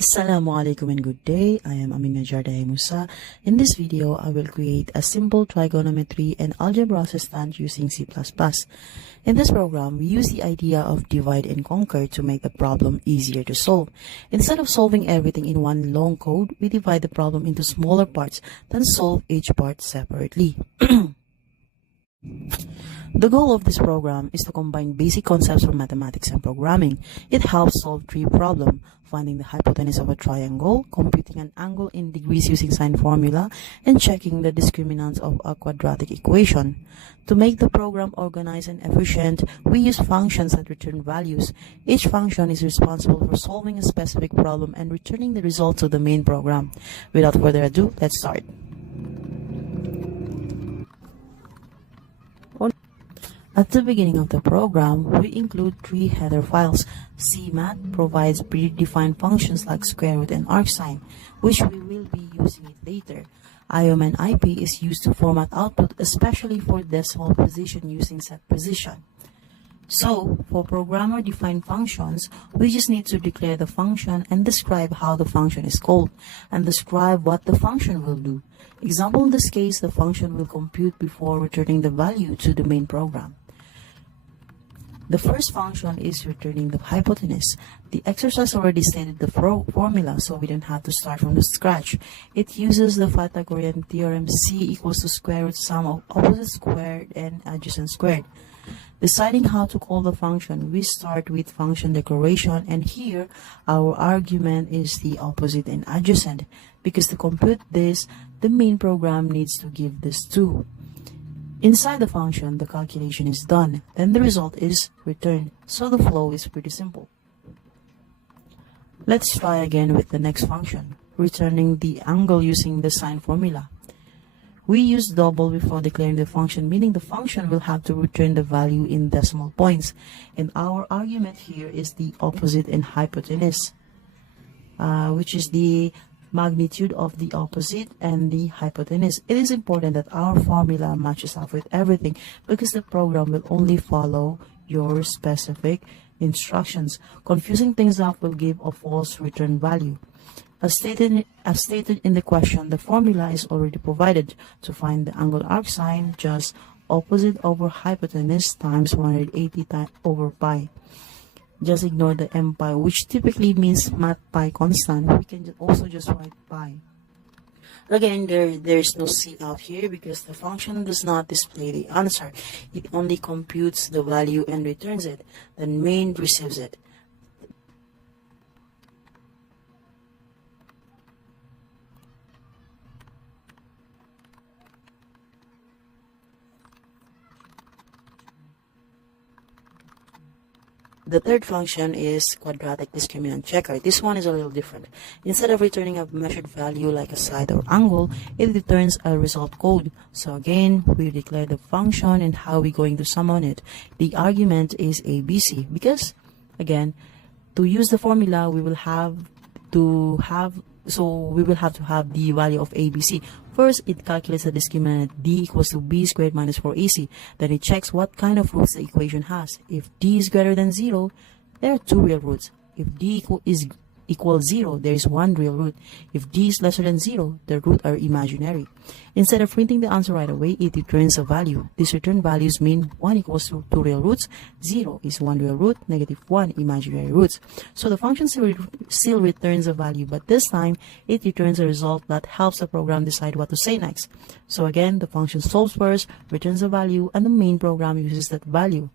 Assalamu alaikum and good day. I am Amina Jardai Musa. In this video, I will create a simple trigonometry and algebra assistant using C++. In this program, we use the idea of divide and conquer to make the problem easier to solve. Instead of solving everything in one long code, we divide the problem into smaller parts, then solve each part separately. The goal of this program is to combine basic concepts from mathematics and programming. It helps solve three problems: finding the hypotenuse of a triangle, computing an angle in degrees using sine formula, and checking the discriminants of a quadratic equation. To make the program organized and efficient, we use functions that return values. Each function is responsible for solving a specific problem and returning the result to the main program. Without further ado, let's start. At the beginning of the program, we include three header files. CMath provides predefined functions like square root and arcsine, which we will be using it later. IOM and IP is used to format output, especially for decimal precision using set precision. So, for programmer-defined functions, we just need to declare the function and describe how the function is called, and describe what the function will do. Example, in this case, the function will compute before returning the value to the main program. The first function is returning the hypotenuse. The exercise already stated the formula, so we don't have to start from the scratch. It uses the Pythagorean theorem C equals to square root sum of opposite squared and adjacent squared. Deciding how to call the function, we start with function declaration, and here our argument is the opposite and adjacent. Because to compute this, the main program needs to give this too. Inside the function, the calculation is done, then the result is returned, so the flow is pretty simple. Let's try again with the next function, returning the angle using the sine formula. We use double before declaring the function, meaning the function will have to return the value in decimal points, and our argument here is the opposite and hypotenuse, which is the magnitude of the opposite and the hypotenuse. It is important that our formula matches up with everything because the program will only follow your specific instructions. Confusing things up will give a false return value. As stated in the question, the formula is already provided. To find the angle arcsine, just opposite over hypotenuse times 180 over pi. Just ignore the m pi, which typically means math pi constant. We can also just write pi. Again, there's no C out here because the function does not display the answer. It only computes the value and returns it. Then main receives it. The third function is quadratic discriminant checker. This one is a little different. Instead of returning a measured value like a side or angle, it returns a result code. So again, we declare the function and how we're going to summon it. The argument is ABC because, again, to use the formula, we will have to have the value of ABC. First, it calculates the discriminant D equals to B squared minus 4AC. Then it checks what kind of roots the equation has. If D is greater than 0, there are two real roots. If D equals 0, there is one real root. If D is lesser than 0, the roots are imaginary. Instead of printing the answer right away, it returns a value. These return values mean 1 equals to 2 real roots, 0 is 1 real root, negative 1 imaginary roots. So the function still returns a value, but this time it returns a result that helps the program decide what to say next. So again, the function solves first, returns a value, and the main program uses that value.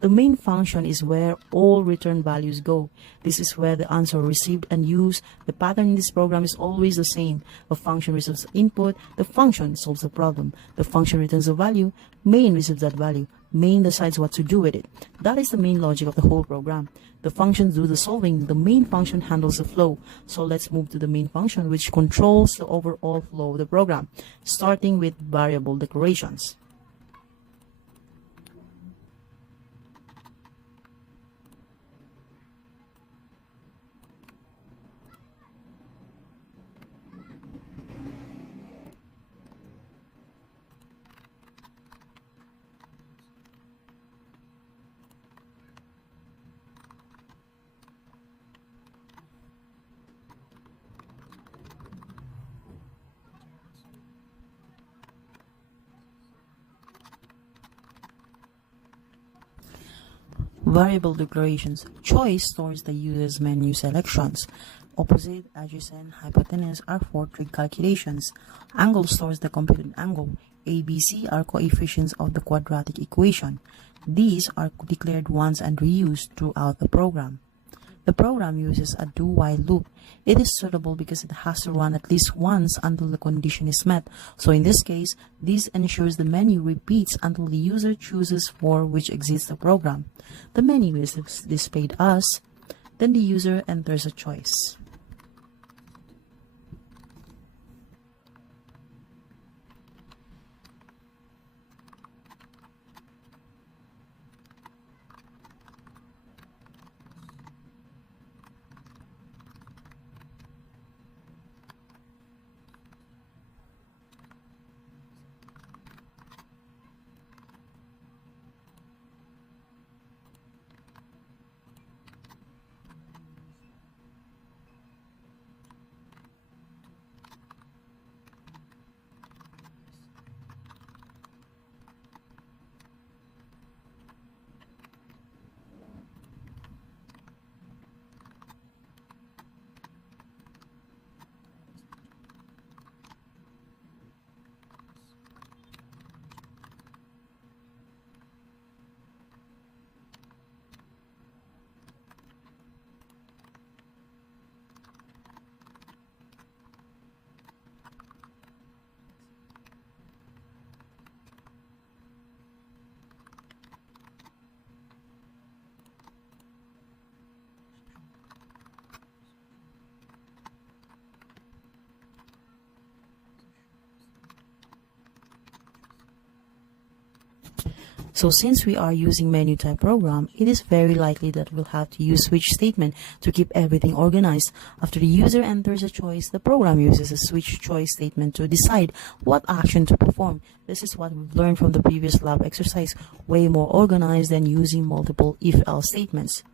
The main function is where all return values go. This is where the answer received and used. The pattern in this program is always the same. A function receives input, the function solves the problem. The function returns a value, main receives that value. Main decides what to do with it. That is the main logic of the whole program. The functions do the solving, the main function handles the flow. So let's move to the main function, which controls the overall flow of the program, starting with variable declarations. Variable declarations. Choice stores the user's menu selections. Opposite, adjacent, hypotenuse are for trig calculations. Angle stores the computed angle. A, B, C are coefficients of the quadratic equation. These are declared once and reused throughout the program. The program uses a do-while loop. It is suitable because it has to run at least once until the condition is met. So in this case, this ensures the menu repeats until the user chooses for which exits the program. The menu is displayed as, then the user enters a choice. So since we are using menu type program, it is very likely that we'll have to use switch statement to keep everything organized. After the user enters a choice, the program uses a switch choice statement to decide what action to perform. This is what we've learned from the previous lab exercise, way more organized than using multiple if-else statements.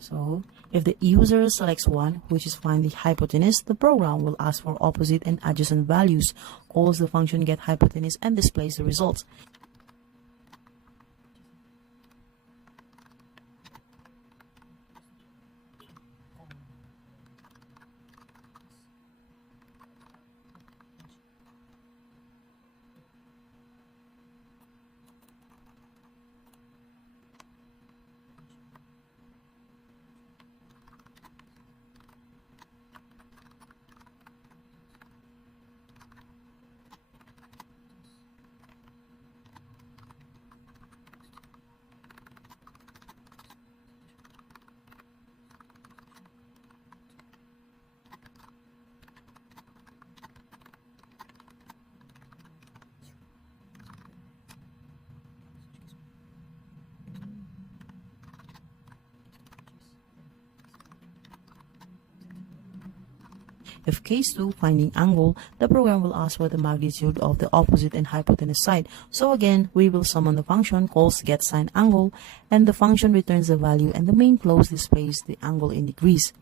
So if the user selects one, which is find the hypotenuse, the program will ask for opposite and adjacent values, calls the function get hypotenuse, and displays the results. If case 2, finding angle, the program will ask for the magnitude of the opposite and hypotenuse side. So again, we will summon the function calls getSignAngle, and the function returns the value, and the main close displays the angle in degrees.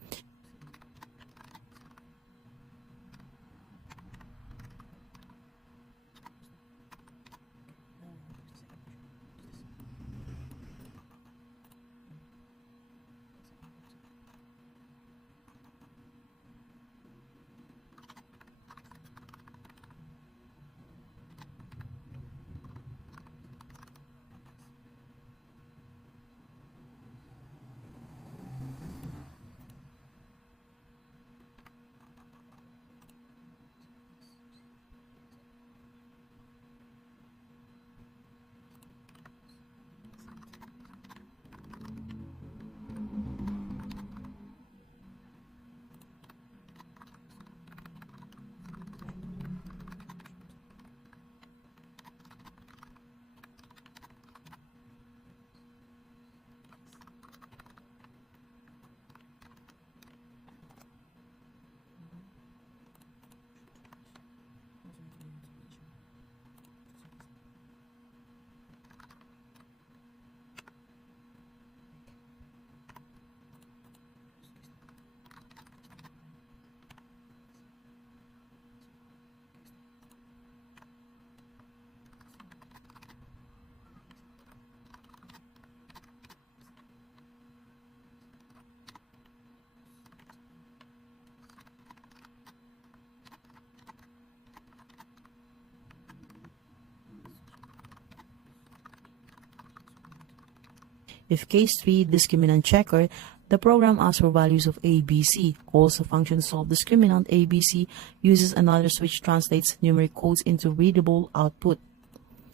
If case 3, discriminant checker, the program asks for values of A, B, C, calls the function solve discriminant A, B, C, uses another switch, translates numeric codes into readable output.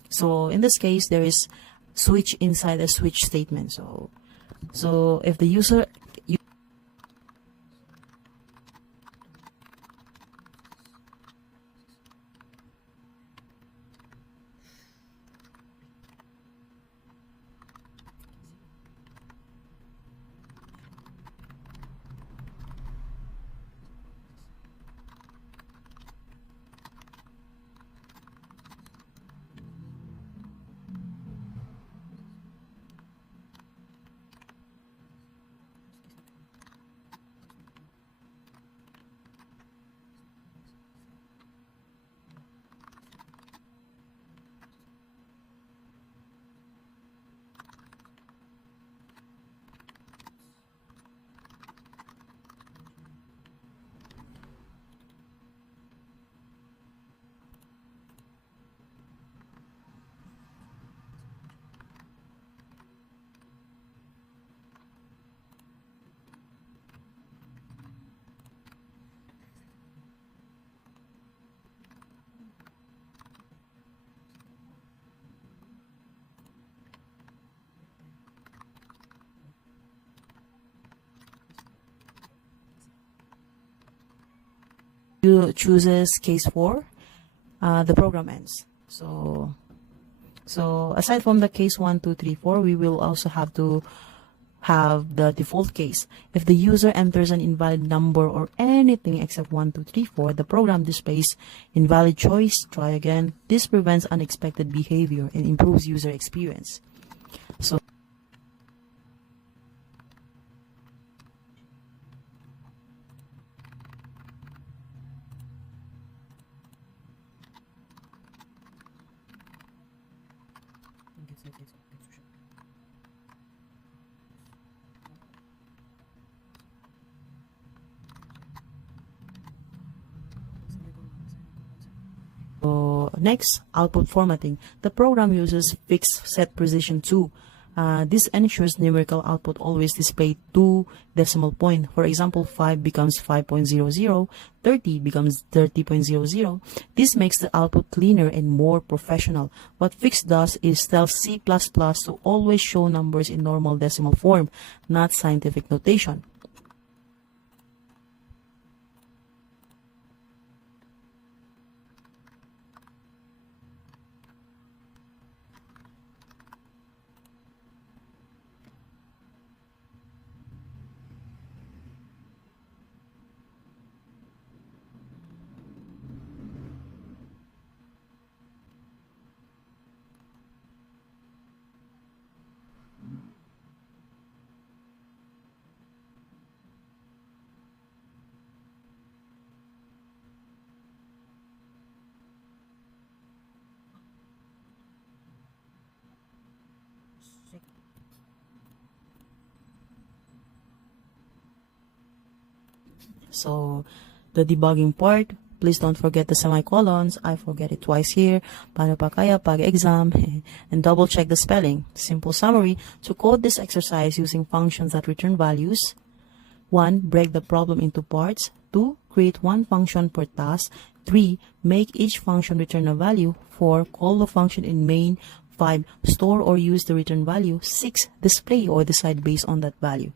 So in this case, there is switch inside a switch statement. So if the user chooses case 4, the program ends. So aside from the case 1, 2, 3, 4, we will also have to have the default case. If the user enters an invalid number or anything except 1, 2, 3, 4, the program displays invalid choice, try again. This prevents unexpected behavior and improves user experience. So next, output formatting. The program uses fixed set precision 2. This ensures numerical output always display 2 decimal point. For example, 5 becomes 5.00, 30 becomes 30.00. This makes the output cleaner and more professional. What fixed does is tell C++ to always show numbers in normal decimal form, not scientific notation. So the debugging part, please don't forget the semicolons. I forget it twice here. Paano pa kaya pag exam? And double check the spelling. Simple summary. To code this exercise using functions that return values: 1. Break the problem into parts. 2. Create one function per task. 3. Make each function return a value. 4. Call the function in main. 5. Store or use the return value. 6. Display or decide based on that value.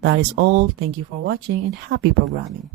That is all. Thank you for watching and happy programming.